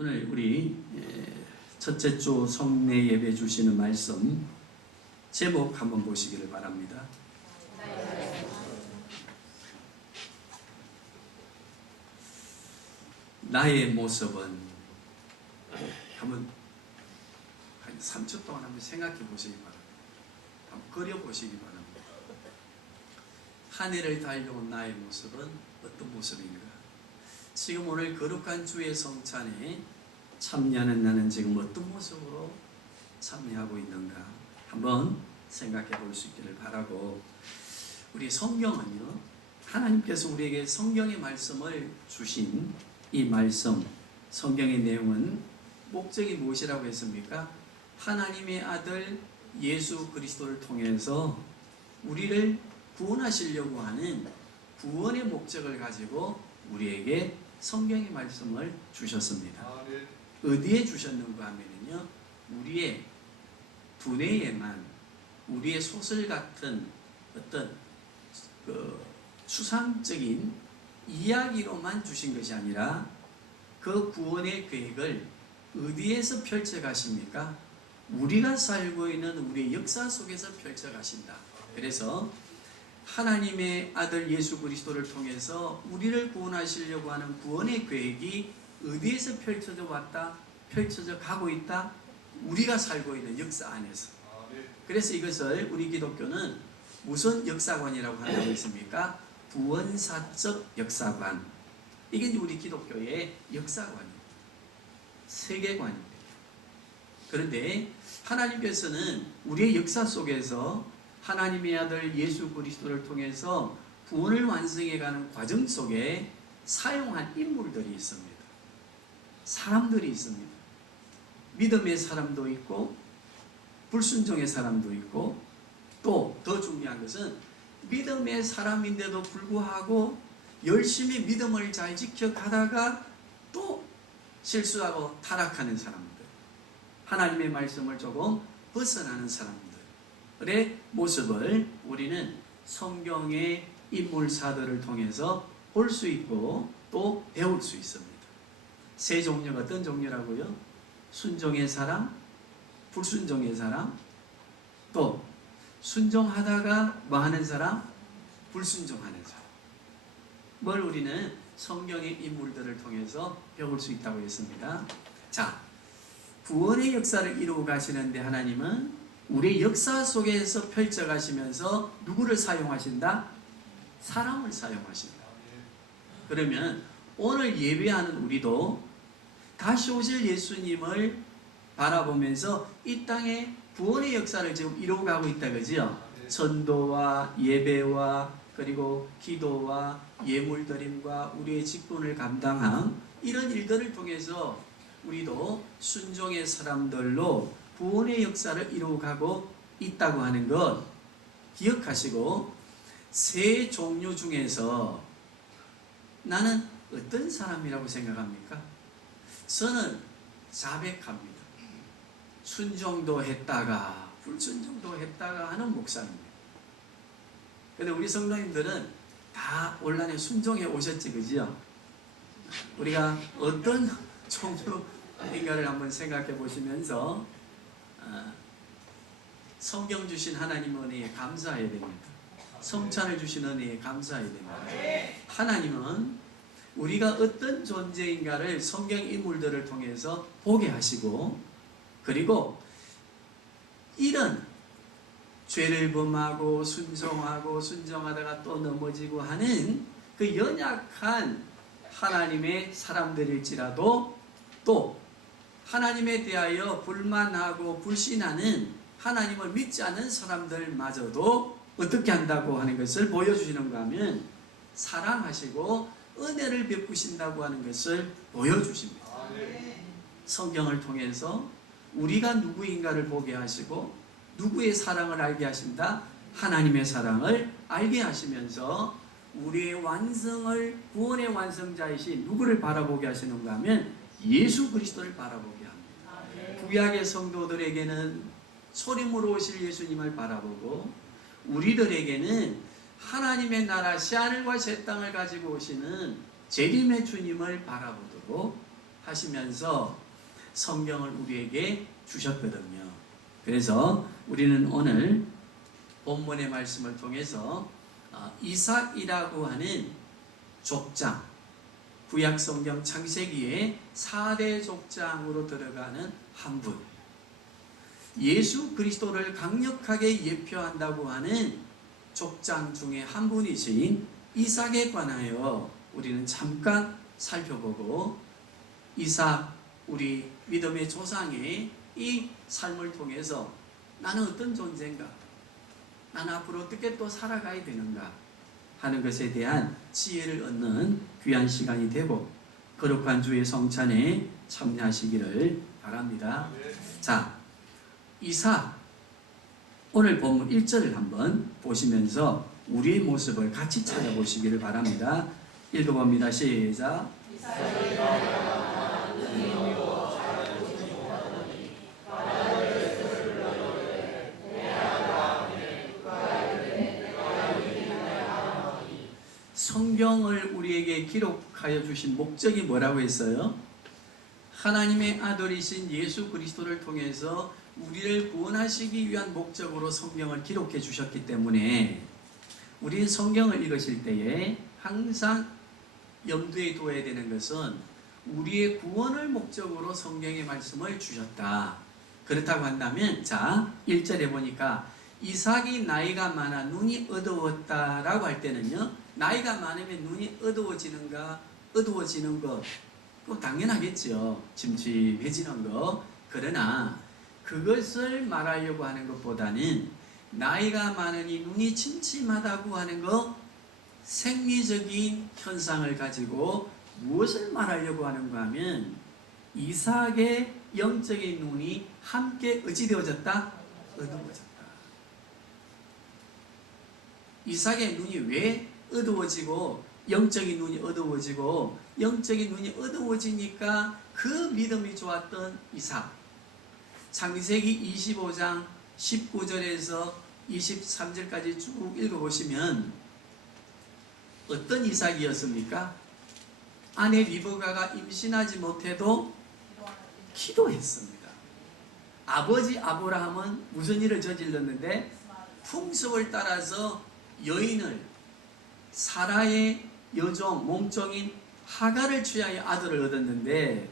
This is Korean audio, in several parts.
오늘 우리 첫째 주 성례 예배 주시는 말씀 제목 한번 보시기를 바랍니다. 나의 모습은 한번 한 3초 동안 한번 생각해 보시기 바랍니다. 한번 그려 보시기 바랍니다. 한 해를 달려온 나의 모습은 어떤 모습인가? 지금 오늘 거룩한 주의 성찬에 참여하는 나는 지금 어떤 모습으로 참여하고 있는가 한번 생각해 볼 수 있기를 바라고, 우리 성경은요, 하나님께서 우리에게 성경의 말씀을 주신 이 말씀, 성경의 내용은 목적이 무엇이라고 했습니까? 하나님의 아들 예수 그리스도를 통해서 우리를 구원하시려고 하는 구원의 목적을 가지고 우리에게 성경의 말씀을 주셨습니다. 어디에 주셨는가 하면요, 우리의 두뇌에만, 우리의 소설 같은 어떤 추상적인 이야기로만 주신 것이 아니라 그 구원의 계획을 어디에서 펼쳐 가십니까? 우리가 살고 있는 우리의 역사 속에서 펼쳐 가신다. 그래서 하나님의 아들 예수 그리스도를 통해서 우리를 구원하시려고 하는 구원의 계획이 어디에서 펼쳐져 왔다? 펼쳐져 가고 있다? 우리가 살고 있는 역사 안에서. 그래서 이것을 우리 기독교는 무슨 역사관이라고 한다고 했습니까? 구원사적 역사관. 이게 이제 우리 기독교의 역사관입니다. 세계관입니다. 그런데 하나님께서는 우리의 역사 속에서 하나님의 아들 예수 그리스도를 통해서 구원을 완성해가는 과정 속에 사용한 인물들이 있습니다. 사람들이 있습니다. 믿음의 사람도 있고 불순종의 사람도 있고, 또 더 중요한 것은 믿음의 사람인데도 불구하고 열심히 믿음을 잘 지켜가다가 또 실수하고 타락하는 사람들, 하나님의 말씀을 조금 벗어나는 사람들의 모습을 우리는 성경의 인물사들을 통해서 볼 수 있고 또 배울 수 있습니다. 세 종류가 어떤 종류라고요? 순종의 사람, 불순종의 사람, 또 순종하다가 뭐하는 사람? 불순종하는 사람. 뭘 우리는 성경의 인물들을 통해서 배울 수 있다고 했습니다. 자, 구원의 역사를 이루어 가시는데 하나님은 우리의 역사 속에서 펼쳐가시면서 누구를 사용하신다? 사람을 사용하신다. 그러면 오늘 예배하는 우리도 다시 오실 예수님을 바라보면서 이 땅에 구원의 역사를 지금 이루어가고 있다, 그죠? 전도와 예배와 그리고 기도와 예물드림과 우리의 직분을 감당한 이런 일들을 통해서 우리도 순종의 사람들로 구원의 역사를 이루어가고 있다고 하는 것 기억하시고, 세 종류 중에서 나는 어떤 사람이라고 생각합니까? 저는 자백합니다. 순종도 했다가 불순종도 했다가 하는 목사입니다. 근데 우리 성도님들은 다 온란에 순종해 오셨지, 그죠? 우리가 어떤 종류인가를 한번 생각해 보시면서 성경 주신 하나님 은혜에 감사해야 됩니다. 성찬을 주신 은혜에 감사해야 됩니다. 하나님은 우리가 어떤 존재인가를 성경 인물들을 통해서 보게 하시고, 그리고 이런 죄를 범하고 순종하고 순종하다가 또 넘어지고 하는 그 연약한 하나님의 사람들일지라도 또 하나님에 대하여 불만하고 불신하는, 하나님을 믿지 않는 사람들마저도 어떻게 한다고 하는 것을 보여주시는가 하면 사랑하시고 은혜를 베푸신다고 하는 것을 보여주십니다. 성경을 통해서 우리가 누구인가를 보게 하시고 누구의 사랑을 알게 하신다? 하나님의 사랑을 알게 하시면서 우리의 완성을, 구원의 완성자이신 누구를 바라보게 하시는가 하면 예수 그리스도를 바라보게 합니다. 구약의 성도들에게는 소림으로 오실 예수님을 바라보고, 우리들에게는 하나님의 나라 새하늘과 새 땅을 가지고 오시는 재림의 주님을 바라보도록 하시면서 성경을 우리에게 주셨거든요. 그래서 우리는 오늘 본문의 말씀을 통해서 이삭이라고 하는 족장, 구약 성경 창세기의 4대 족장으로 들어가는 한 분, 예수 그리스도를 강력하게 예표한다고 하는 족장 중에 한 분이신 이삭에 관하여 우리는 잠깐 살펴보고, 이삭, 우리 믿음의 조상의 이 삶을 통해서 나는 어떤 존재인가, 나는 앞으로 어떻게 또 살아가야 되는가 하는 것에 대한 지혜를 얻는 귀한 시간이 되고, 거룩한 주의 성찬에 참여하시기를 바랍니다. 자, 이삭, 오늘 본문 1절을 한번 보시면서 우리의 모습을 같이 찾아보시기를 바랍니다. 읽어봅니다. 시작. 성경을 우리에게 기록하여 주신 목적이 뭐라고 했어요? 하나님의 아들이신 예수 그리스도를 통해서 우리를 구원하시기 위한 목적으로 성경을 기록해 주셨기 때문에 우리는 성경을 읽으실 때에 항상 염두에 두어야 되는 것은 우리의 구원을 목적으로 성경의 말씀을 주셨다. 그렇다고 한다면, 자, 1절에 보니까 이삭이 나이가 많아 눈이 어두웠다라고 할 때는요, 나이가 많으면 눈이 어두워지는가, 어두워지는 것, 그거 당연하겠죠. 침침해지는 거. 그러나 그것을 말하려고 하는 것보다는 나이가 많으니 눈이 침침하다고 하는 것, 생리적인 현상을 가지고 무엇을 말하려고 하는가 하면 이삭의 영적인 눈이 함께 어찌되어졌다? 어두워졌다. 이삭의 눈이 왜 어두워지고 영적인 눈이 어두워지고 영적인 눈이 어두워지니까 그 믿음이 좋았던 이삭, 창세기 25장 19절에서 23절까지 쭉 읽어보시면 어떤 이삭이었습니까? 아내 리브가가 임신하지 못해도 기도했습니다. 아버지 아브라함은 무슨 일을 저질렀는데 풍습을 따라서 여인을, 사라의 여종, 몸종인 하갈을 취하여 아들을 얻었는데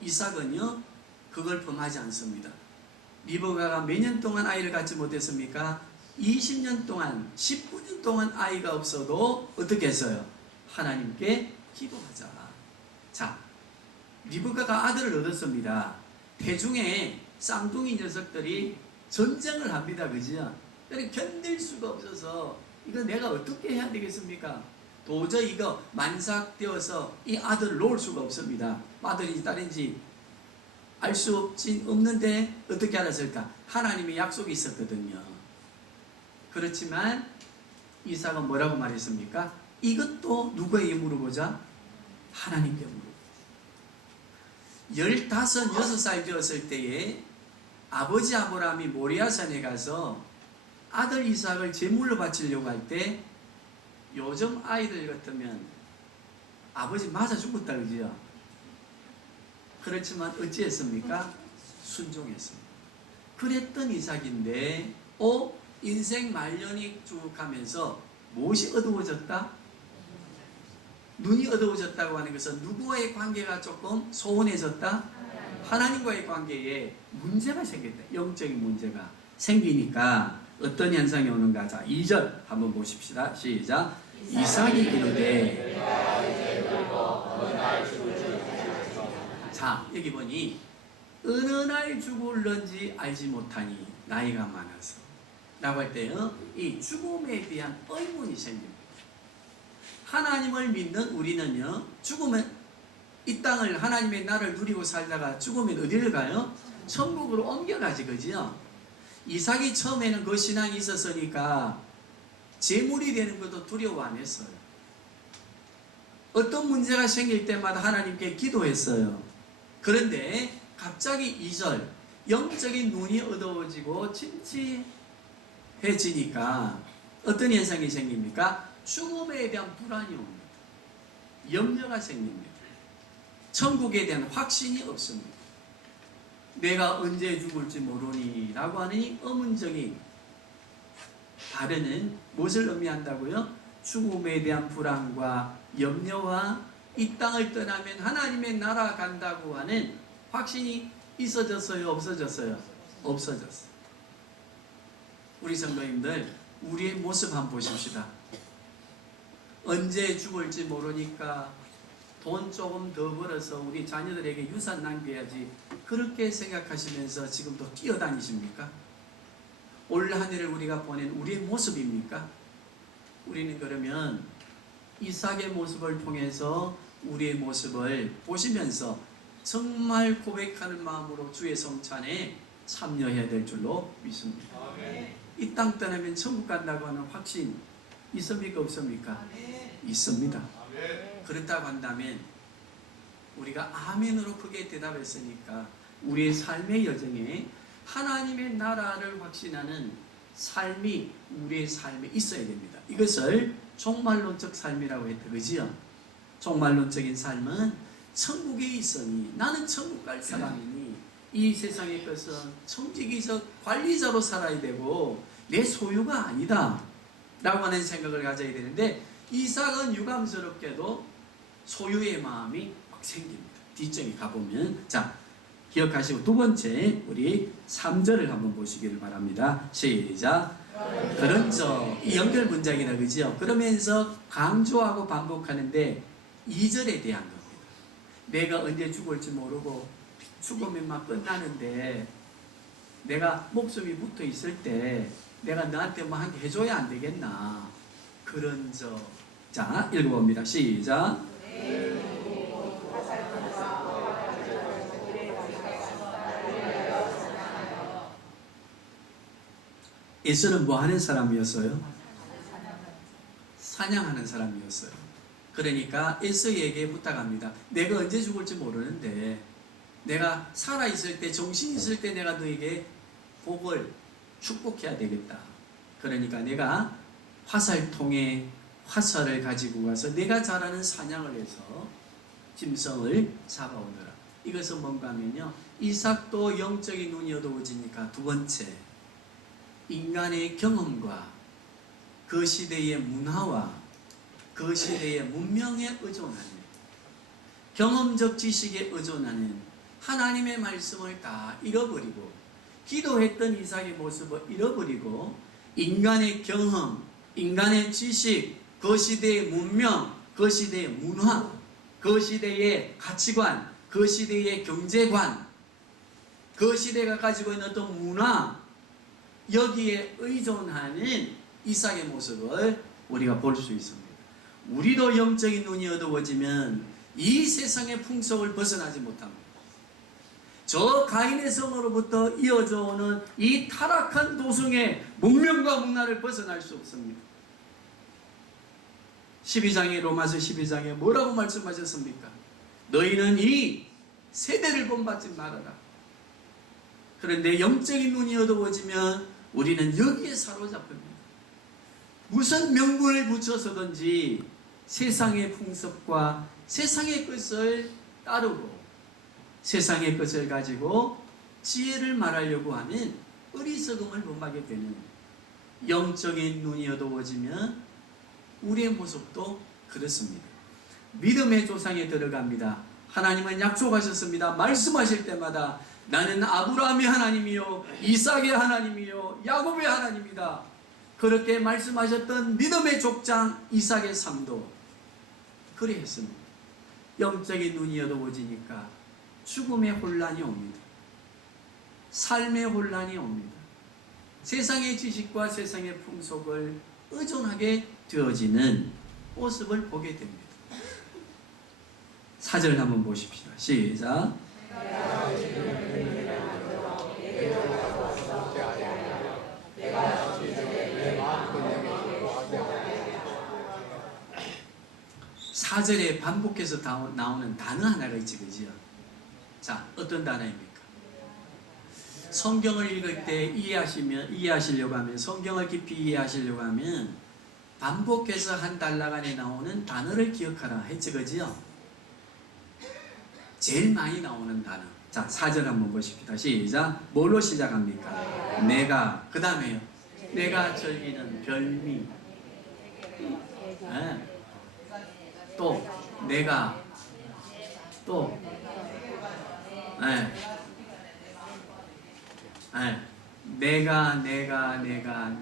이삭은요 그걸 범하지 않습니다. 리브가가 몇 년 동안 아이를 갖지 못했습니까? 20년 동안, 19년 동안 아이가 없어도 어떻게 했어요? 하나님께 기도하자. 자, 리브가가 아들을 얻었습니다. 태중에 쌍둥이 녀석들이 전쟁을 합니다. 그죠? 견딜 수가 없어서 이거 내가 어떻게 해야 되겠습니까? 도저히 이거 만삭되어서 이 아들을 놓을 수가 없습니다. 아들인지 딸인지 알 수 없는데 어떻게 알았을까? 하나님의 약속이 있었거든요. 그렇지만 이삭은 뭐라고 말했습니까? 이것도 누구에게 물어보자? 하나님께 물어보자. 15, 6살 되었을 때에 아버지 아브라함이 모리아산에 가서 아들 이삭을 제물로 바치려고 할 때 요즘 아이들 같으면 아버지 맞아 죽었다 그지요? 그렇지만 어찌했습니까? 순종했습니다. 그랬던 이삭인데 인생 말년이 쭉 가면서 무엇이 어두워졌다? 눈이 어두워졌다고 하는 것은 누구와의 관계가 조금 소원해졌다? 하나님과의 관계에 문제가 생겼다. 영적인 문제가 생기니까 어떤 현상이 오는가? 자, 2절 한번 보십시다. 시작. 이삭이 이르되, 자, 여기 보니 어느 날 죽을런지 알지 못하니 나이가 많아서 라고 할 때요, 이 죽음에 대한 의문이 생깁니다. 하나님을 믿는 우리는요, 죽으면 이 땅을, 하나님의 나라를 누리고 살다가 죽으면 어디를 가요? 천국으로 옮겨가지, 그지요? 이삭이 처음에는 그 신앙이 있었으니까 재물이 되는 것도 두려워 안 했어요. 어떤 문제가 생길 때마다 하나님께 기도했어요. 그런데 갑자기 2절, 영적인 눈이 어두워지고 침침해지니까 어떤 현상이 생깁니까? 죽음에 대한 불안이 옵니다. 염려가 생깁니다. 천국에 대한 확신이 없습니다. 내가 언제 죽을지 모르니 라고 하는 이 의문적인 발언은 무엇을 의미한다고요? 죽음에 대한 불안과 염려와 이 땅을 떠나면 하나님의 나라 간다고 하는 확신이 있어졌어요? 없어졌어요? 없어졌어요. 우리 성도님들, 우리의 모습 한번 보십시다. 언제 죽을지 모르니까 돈 조금 더 벌어서 우리 자녀들에게 유산 남겨야지, 그렇게 생각하시면서 지금도 뛰어다니십니까? 올 한 해를 우리가 보낸 우리의 모습입니까? 우리는 그러면 이삭의 모습을 통해서 우리의 모습을 보시면서 정말 고백하는 마음으로 주의 성찬에 참여해야 될 줄로 믿습니다. 이 땅 떠나면 천국 간다고 하는 확신 있습니까? 없습니까? 있습니다. 그렇다고 한다면 우리가 아멘으로 크게 대답했으니까 우리의 삶의 여정에 하나님의 나라를 확신하는 삶이 우리의 삶에 있어야 됩니다. 이것을 종말론적 삶이라고 했다, 그지요? 종말론적인 삶은 천국에 있으니 나는 천국 갈 사람이니 이 세상의 것은 청지기적 관리자로 살아야 되고 내 소유가 아니다 라고 하는 생각을 가져야 되는데, 이삭은 유감스럽게도 소유의 마음이 막 생깁니다. 뒷정에 가보면. 자, 기억하시고 두 번째 우리 3절을 한번 보시기를 바랍니다. 시작. 그런저, 이 연결 문장이라 그죠? 그러면서 강조하고 반복하는데 2절에 대한 겁니다. 내가 언제 죽을지 모르고 죽으면 막 끝나는데 내가 목숨이 붙어 있을 때 내가 너한테 뭐 한 개 해줘야 안 되겠나? 그런저. 자, 읽어봅니다. 시작. 에서는 뭐 하는 사람이었어요? 사냥하는 사람이었어요. 그러니까 에서에게 부탁합니다. 내가 언제 죽을지 모르는데 내가 살아있을 때, 정신 있을 때 내가 너에게 복을 축복해야 되겠다. 그러니까 내가 화살통에 화살을 가지고 가서 내가 잘하는 사냥을 해서 짐승을 잡아오너라. 이것은 뭔가 하면요, 이삭도 영적인 눈이 어두워지니까 두 번째, 인간의 경험과 그 시대의 문화와 그 시대의 문명에 의존하는, 경험적 지식에 의존하는 하나님의 말씀을 다 잃어버리고 기도했던 이삭의 모습을 잃어버리고 인간의 경험, 인간의 지식, 그 시대의 문명, 그 시대의 문화, 그 시대의 가치관, 그 시대의 경제관, 그 시대가 가지고 있는 어떤 문화, 여기에 의존하는 이삭의 모습을 우리가 볼 수 있습니다. 우리도 영적인 눈이 어두워지면 이 세상의 풍속을 벗어나지 못합니다. 저 가인의 성으로부터 이어져 오는 이 타락한 도성의 문명과 문화를 벗어날 수 없습니다. 12장에, 로마서 12장에 뭐라고 말씀하셨습니까? 너희는 이 세대를 본받지 말아라. 그런데 영적인 눈이 어두워지면 우리는 여기에 사로잡힙니다. 무슨 명분을 붙여서든지 세상의 풍습과 세상의 것을 따르고 세상의 것을 가지고 지혜를 말하려고 하는 어리석음을 범하게 되는, 영적인 눈이 어두워지면 우리의 모습도 그렇습니다. 믿음의 조상에 들어갑니다. 하나님은 약속하셨습니다. 말씀하실 때마다 나는 아브라함의 하나님이요 이삭의 하나님이요 야곱의 하나님이다. 그렇게 말씀하셨던 믿음의 족장 이삭의 삶도 그래 했습니다. 영적인 눈이 어두워지니까 죽음의 혼란이 옵니다. 삶의 혼란이 옵니다. 세상의 지식과 세상의 풍속을 의존하게 되어지는 모습을 보게 됩니다. 4절 한번 보십시다. 시작. 사절에 반복해서 나오는 단어 하나가 있지, 그지요? 자, 어떤 단어입니까? 성경을 읽을 때 이해하시려고 하면, 성경을 깊이 이해하시려고 하면 반복해서 한 단락 안에 나오는 단어를 기억하라 했지, 그지요? 제일 많이 나오는 단어. 자, 4절 한번 보십시다. 시작. 뭘로 시작합니까? 내가. 그 다음에요. 내가 즐기는 별미. 네. 또 내가. 또 네. 네.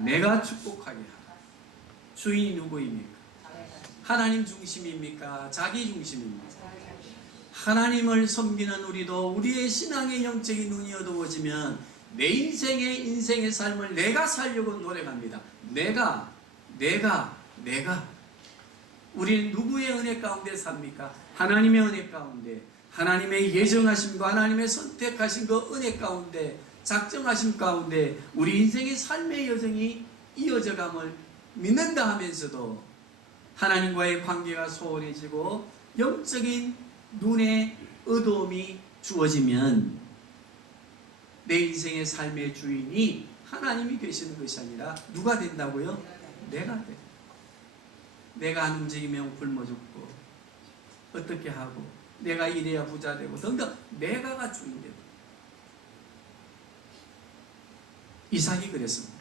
내가 축복하게 하라. 주인이 누구입니까? 하나님 중심입니까? 자기 중심입니까? 하나님을 섬기는 우리도 우리의 신앙의 영적인 눈이 어두워지면 내 인생의 삶을 내가 살려고 노력합니다. 내가 우리는 누구의 은혜 가운데 삽니까? 하나님의 은혜 가운데, 하나님의 예정하심과 하나님의 선택하신 그 은혜 가운데, 작정하심 가운데 우리 인생의 삶의 여정이 이어져감을 믿는다 하면서도 하나님과의 관계가 소원해지고 영적인 눈의 어두움이 주어지면 내 인생의 삶의 주인이 하나님이 되시는 것이 아니라 누가 된다고요? 내가 돼. 내가 안 움직이면 굶어 죽고 어떻게 하고 내가 이래야 부자 되고 등등 내가가 주인 되고. 이삭이 그랬습니다.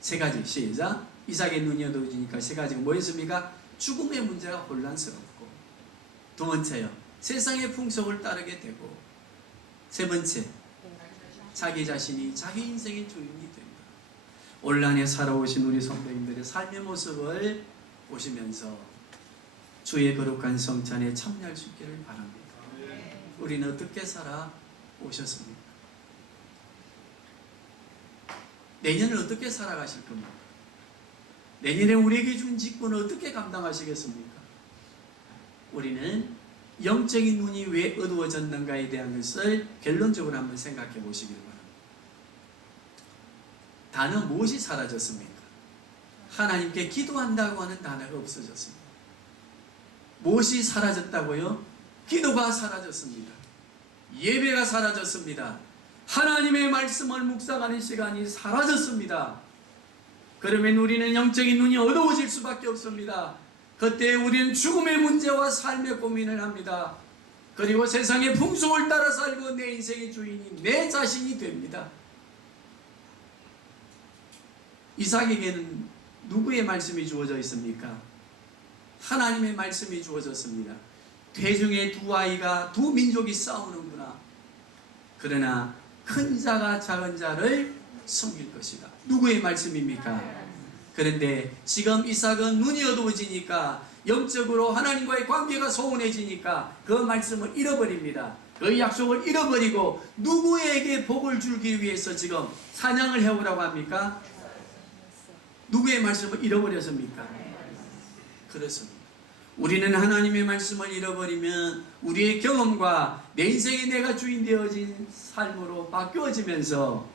세 가지 시작. 이삭의 눈이 어두워지니까 세 가지가 뭐였습니까? 죽음의 문제가 혼란스럽고, 두 번째요, 세상의 풍속을 따르게 되고, 세 번째, 자기 자신이 자기 인생의 주인이 됩니다. 온란에 살아오신 우리 성도님들의 삶의 모습을 보시면서 주의 거룩한 성찬에 참여할 수 있기를 바랍니다. 우리는 어떻게 살아오셨습니까? 내년을 어떻게 살아가실 겁니까? 내년에 우리에게 준 직분을 어떻게 감당하시겠습니까? 우리는 영적인 눈이 왜 어두워졌는가에 대한 것을 결론적으로 한번 생각해 보시길 바랍니다. 단어 무엇이 사라졌습니까? 하나님께 기도한다고 하는 단어가 없어졌습니다. 무엇이 사라졌다고요? 기도가 사라졌습니다. 예배가 사라졌습니다. 하나님의 말씀을 묵상하는 시간이 사라졌습니다. 그러면 우리는 영적인 눈이 어두워질 수밖에 없습니다. 그때 우리는 죽음의 문제와 삶의 고민을 합니다. 그리고 세상의 풍속을 따라 살고 내 인생의 주인이 내 자신이 됩니다. 이삭에게는 누구의 말씀이 주어져 있습니까? 하나님의 말씀이 주어졌습니다. 대중의 두 아이가, 두 민족이 싸우는구나. 그러나 큰 자가 작은 자를 섬길 것이다. 누구의 말씀입니까? 그런데 지금 이삭은 눈이 어두워지니까, 영적으로 하나님과의 관계가 소원해지니까 그 말씀을 잃어버립니다. 그 약속을 잃어버리고 누구에게 복을 주기 위해서 지금 사냥을 해오라고 합니까? 누구의 말씀을 잃어버렸습니까? 그렇습니다. 우리는 하나님의 말씀을 잃어버리면 우리의 경험과 내 인생에 내가 주인 되어진 삶으로 바뀌어지면서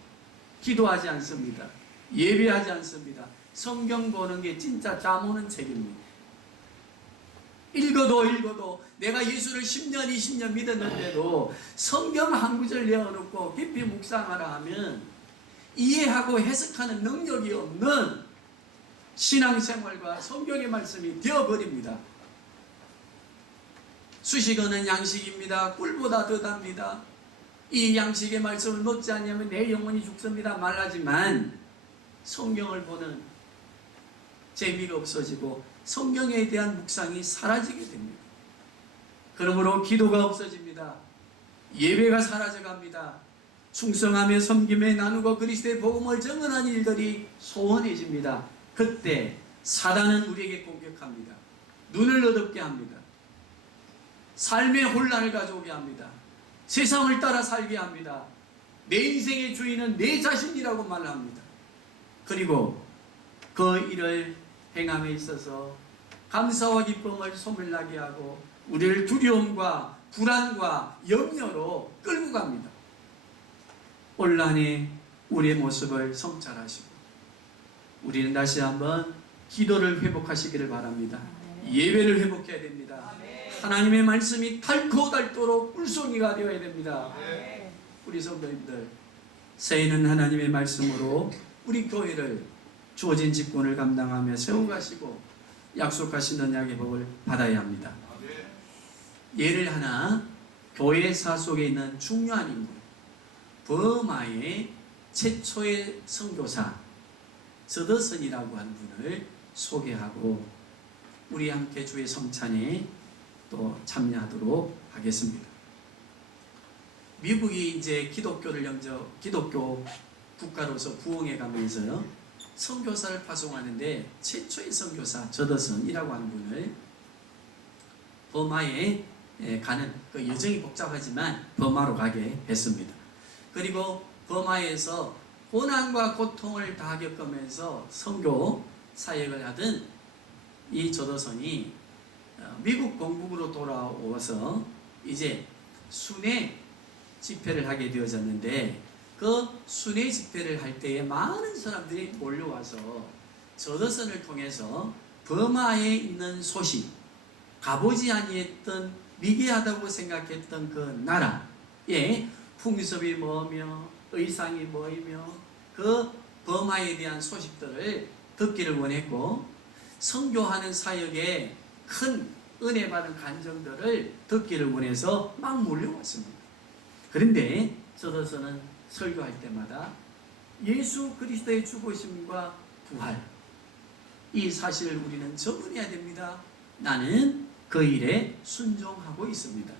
기도하지 않습니다. 예배하지 않습니다. 성경 보는 게 진짜 잠 오는 책입니다. 읽어도 내가 예수를 10년, 20년 믿었는데도 성경 한 구절 내어놓고 깊이 묵상하라 하면 이해하고 해석하는 능력이 없는 신앙생활과 성경의 말씀이 되어버립니다. 수식어는 양식입니다. 꿀보다 더 답니다. 이 양식의 말씀을 놓지 않으면 내 영혼이 죽습니다. 말하지만 성경을 보는 재미가 없어지고 성경에 대한 묵상이 사라지게 됩니다. 그러므로 기도가 없어집니다. 예배가 사라져갑니다. 충성하며 섬김에 나누고 그리스도의 복음을 증언하는 일들이 소원해집니다. 그때 사단은 우리에게 공격합니다. 눈을 어둡게 합니다. 삶의 혼란을 가져오게 합니다. 세상을 따라 살게 합니다. 내 인생의 주인은 내 자신이라고 말합니다. 그리고 그 일을 행함에 있어서 감사와 기쁨을 소멸나게 하고 우리를 두려움과 불안과 염려로 끌고 갑니다. 온란의 우리의 모습을 성찰하시고 우리는 다시 한번 기도를 회복하시기를 바랍니다. 예배를 회복해야 됩니다. 하나님의 말씀이 닳고 닳도록 꿀송이가 되어야 됩니다. 우리 성도님들, 새해는 하나님의 말씀으로 우리 교회를 주어진 직분을 감당하며 세워가시고 약속하신 언약의 복을 받아야 합니다. 예를 하나 교회사 속에 있는 중요한 인물, 버마의 최초의 선교사 저더슨이라고 하는 분을 소개하고 우리 함께 주의 성찬에 또 참여하도록 하겠습니다. 미국이 이제 기독교 국가로서 부흥해 가면서 선교사를 파송하는데 최초의 선교사 저더슨이라고 하는 분을 버마에 가는 그 여정이 복잡하지만 버마로 가게 했습니다. 그리고 버마에서 고난과 고통을 다 겪으면서 선교 사역을 하던 이 저더슨이 미국 본국으로 돌아와서 이제 순회 집회를 하게 되어졌는데 그 순회 집회를 할 때에 많은 사람들이 몰려와서 저더슨을 통해서 버마에 있는 소식, 가보지 아니했던 미개하다고 생각했던 그 나라의 풍습이 뭐며 의상이 뭐이며 그 버마에 대한 소식들을 듣기를 원했고 선교하는 사역에 큰 은혜 받은 간정들을 듣기를 원해서 막 몰려왔습니다. 그런데 저더슨은 설교할 때마다 예수 그리스도의 죽으심과 부활 이 사실을 우리는 전문해야 됩니다. 나는 그 일에 순종하고 있습니다.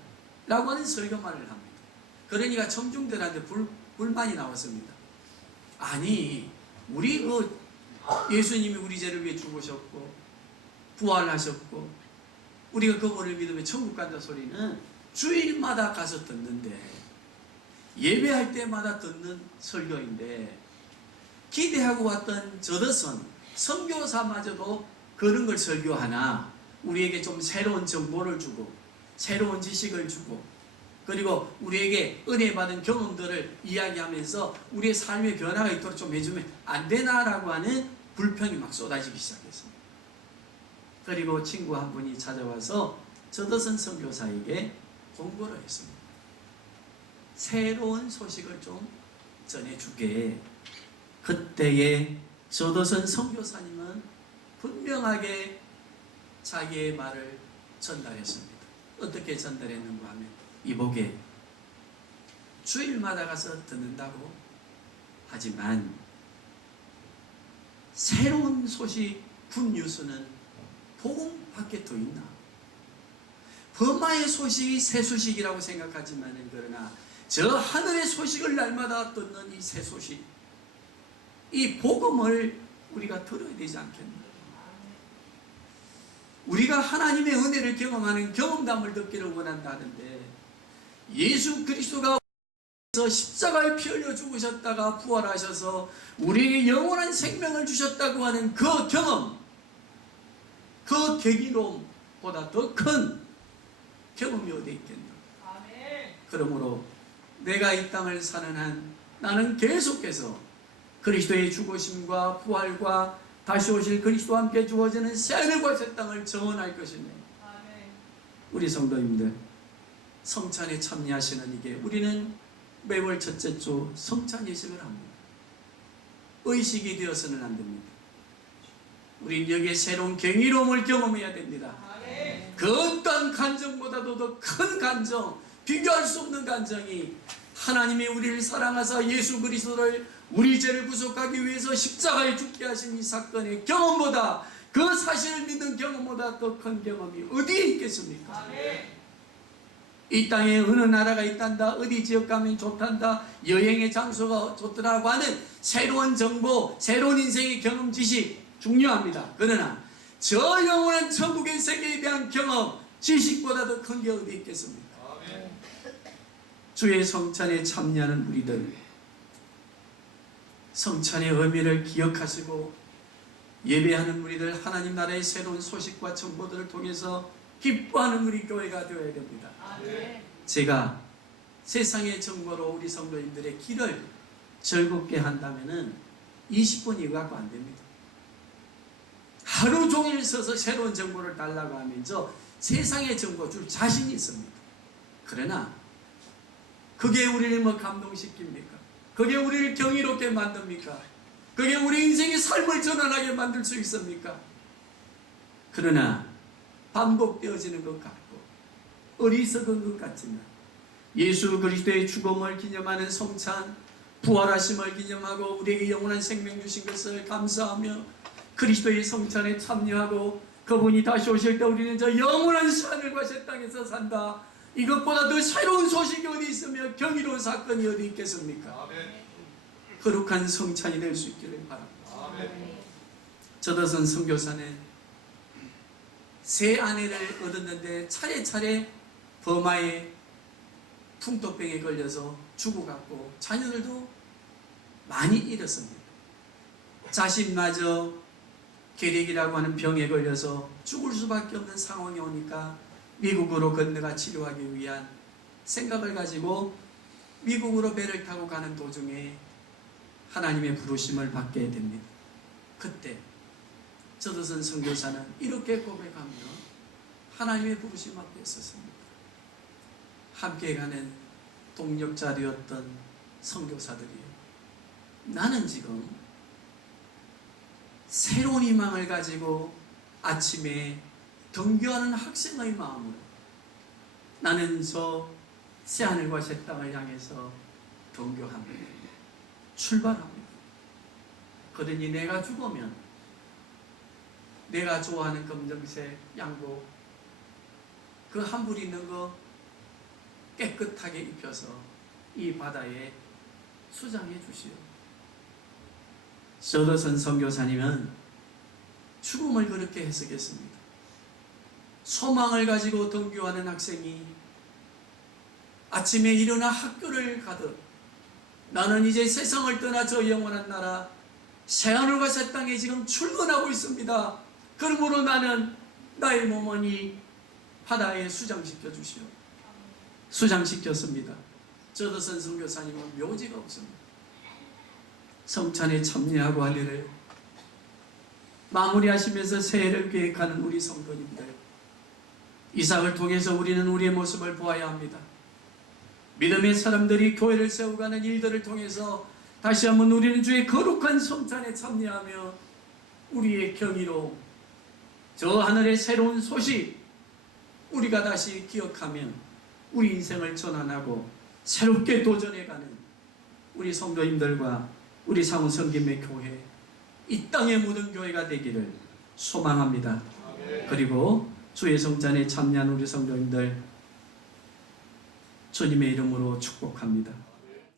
라고 하는 설교만을 합니다. 그러니까 청중들한테 불만이 나왔습니다. 아니 우리 예수님이 우리 죄를 위해 죽으셨고 부활하셨고 우리가 그분을 믿으면 천국 간다 소리는 주일마다 가서 듣는데 예배할 때마다 듣는 설교인데 기대하고 왔던 저더슨 선교사마저도 그런 걸 설교하나 우리에게 좀 새로운 정보를 주고 새로운 지식을 주고 그리고 우리에게 은혜 받은 경험들을 이야기하면서 우리의 삶의 변화가 있도록 좀 해주면 안 되나라고 하는 불평이 막 쏟아지기 시작했습니다. 그리고 친구 한 분이 찾아와서 저더슨 선교사에게 공고를 했습니다. 새로운 소식을 좀 전해주게. 그때에 저더슨 선교사님은 분명하게 자기의 말을 전달했습니다. 어떻게 전달했는가 하면 이보게 주일마다 가서 듣는다고 하지만 새로운 소식 굿뉴스는 복음 밖에 더 있나? 버마의 소식이 새 소식이라고 생각하지만 그러나 저 하늘의 소식을 날마다 듣는 이 새 소식 이 복음을 우리가 들어야 되지 않겠나? 우리가 하나님의 은혜를 경험하는 경험담을 듣기를 원한다는데 예수 그리스도가 십자가에 피 흘려 죽으셨다가 부활하셔서 우리에게 영원한 생명을 주셨다고 하는 그 경험 그 계기론보다 더 큰 경험이 어디 있겠나? 그러므로 내가 이 땅을 사는 한 나는 계속해서 그리스도의 죽으심과 부활과 다시 오실 그리스도와 함께 주어지는 새 하늘과 새 땅을 정언할 것입니다. 우리 성도님들 성찬에 참여하시는 이게 우리는 매월 첫째 주 성찬 예식을 합니다. 의식이 되어서는 안 됩니다. 우린 여기에 새로운 경이로움을 경험해야 됩니다. 그 어떤 간정보다도 더 큰 간정, 비교할 수 없는 간정이 하나님이 우리를 사랑하사 예수 그리스도를 우리 죄를 구속하기 위해서 십자가에 죽게 하신 이 사건의 경험보다 그 사실을 믿는 경험보다 더 큰 경험이 어디에 있겠습니까? 이 땅에 어느 나라가 있단다, 어디 지역 가면 좋단다, 여행의 장소가 좋더라고 하는 새로운 정보, 새로운 인생의 경험 지식 중요합니다. 그러나 저 영원한 천국의 세계에 대한 경험, 지식보다 더 큰 게 어디 있겠습니까? 주의 성찬에 참여하는 우리들 성찬의 의미를 기억하시고 예배하는 우리들 하나님 나라의 새로운 소식과 정보들을 통해서 기뻐하는 우리 교회가 되어야 됩니다. 제가 세상의 정보로 우리 성도님들의 길을 즐겁게 한다면 20분 이거 갖고 안 됩니다. 하루 종일 서서 새로운 정보를 달라고 하면서 세상의 정보 줄 자신이 있습니다. 그러나 그게 우리를 뭐 감동시킵니까? 그게 우리를 경이롭게 만듭니까? 그게 우리 인생의 삶을 전환하게 만들 수 있습니까? 그러나 반복되어지는 것 같고 어리석은 것 같지만 예수 그리스도의 죽음을 기념하는 성찬, 부활하심을 기념하고 우리에게 영원한 생명 주신 것을 감사하며 그리스도의 성찬에 참여하고 그분이 다시 오실 때 우리는 저 영원한 하늘과 새 땅에서 산다. 이것보다 더 새로운 소식이 어디 있으며 경이로운 사건이 어디 있겠습니까? 아멘. 거룩한 성찬이 될 수 있기를 바랍니다. 아멘. 저더선 선교사는 세 아내를 얻었는데 차례차례 버마의 풍토병에 걸려서 죽어갔고 자녀들도 많이 잃었습니다. 자신마저 계력이라고 하는 병에 걸려서 죽을 수밖에 없는 상황이 오니까 미국으로 건너가 치료하기 위한 생각을 가지고 미국으로 배를 타고 가는 도중에 하나님의 부르심을 받게 됩니다. 그때 저더선 선교사는 이렇게 고백하며 하나님의 부르심 앞에 섰습니다. 함께 가는 동력자 되었던 선교사들이요, 나는 지금 새로운 희망을 가지고 아침에 등교하는 학생의 마음으로 나는 저 새하늘과 새 땅을 향해서 등교합니다. 출발합니다. 그러니 내가 죽으면 내가 좋아하는 검정색 양복 그 한 불 있는 거 깨끗하게 입혀서 이 바다에 수장해 주시오. 저더선 선교사님은 죽음을 그렇게 해석했습니다. 소망을 가지고 등교하는 학생이 아침에 일어나 학교를 가듯 나는 이제 세상을 떠나 저 영원한 나라 새하늘과 새 땅에 지금 출근하고 있습니다. 그러므로 나는 나의 몸은 이 바다에 수장시켜 주시오. 수장시켰습니다. 저더선 선교사님은 묘지가 없습니다. 성찬에 참여하고 한 해를 마무리하시면서 새해를 계획하는 우리 성도님들, 이삭을 통해서 우리는 우리의 모습을 보아야 합니다. 믿음의 사람들이 교회를 세워가는 일들을 통해서 다시 한번 우리는 주의 거룩한 성찬에 참여하며 우리의 경이로 저 하늘의 새로운 소식 우리가 다시 기억하며 우리 인생을 전환하고 새롭게 도전해가는 우리 성도님들과 우리 상훈성김의 교회, 이 땅의 모든 교회가 되기를 소망합니다. 그리고 주의 성찬에 참여한 우리 성도님들 주님의 이름으로 축복합니다.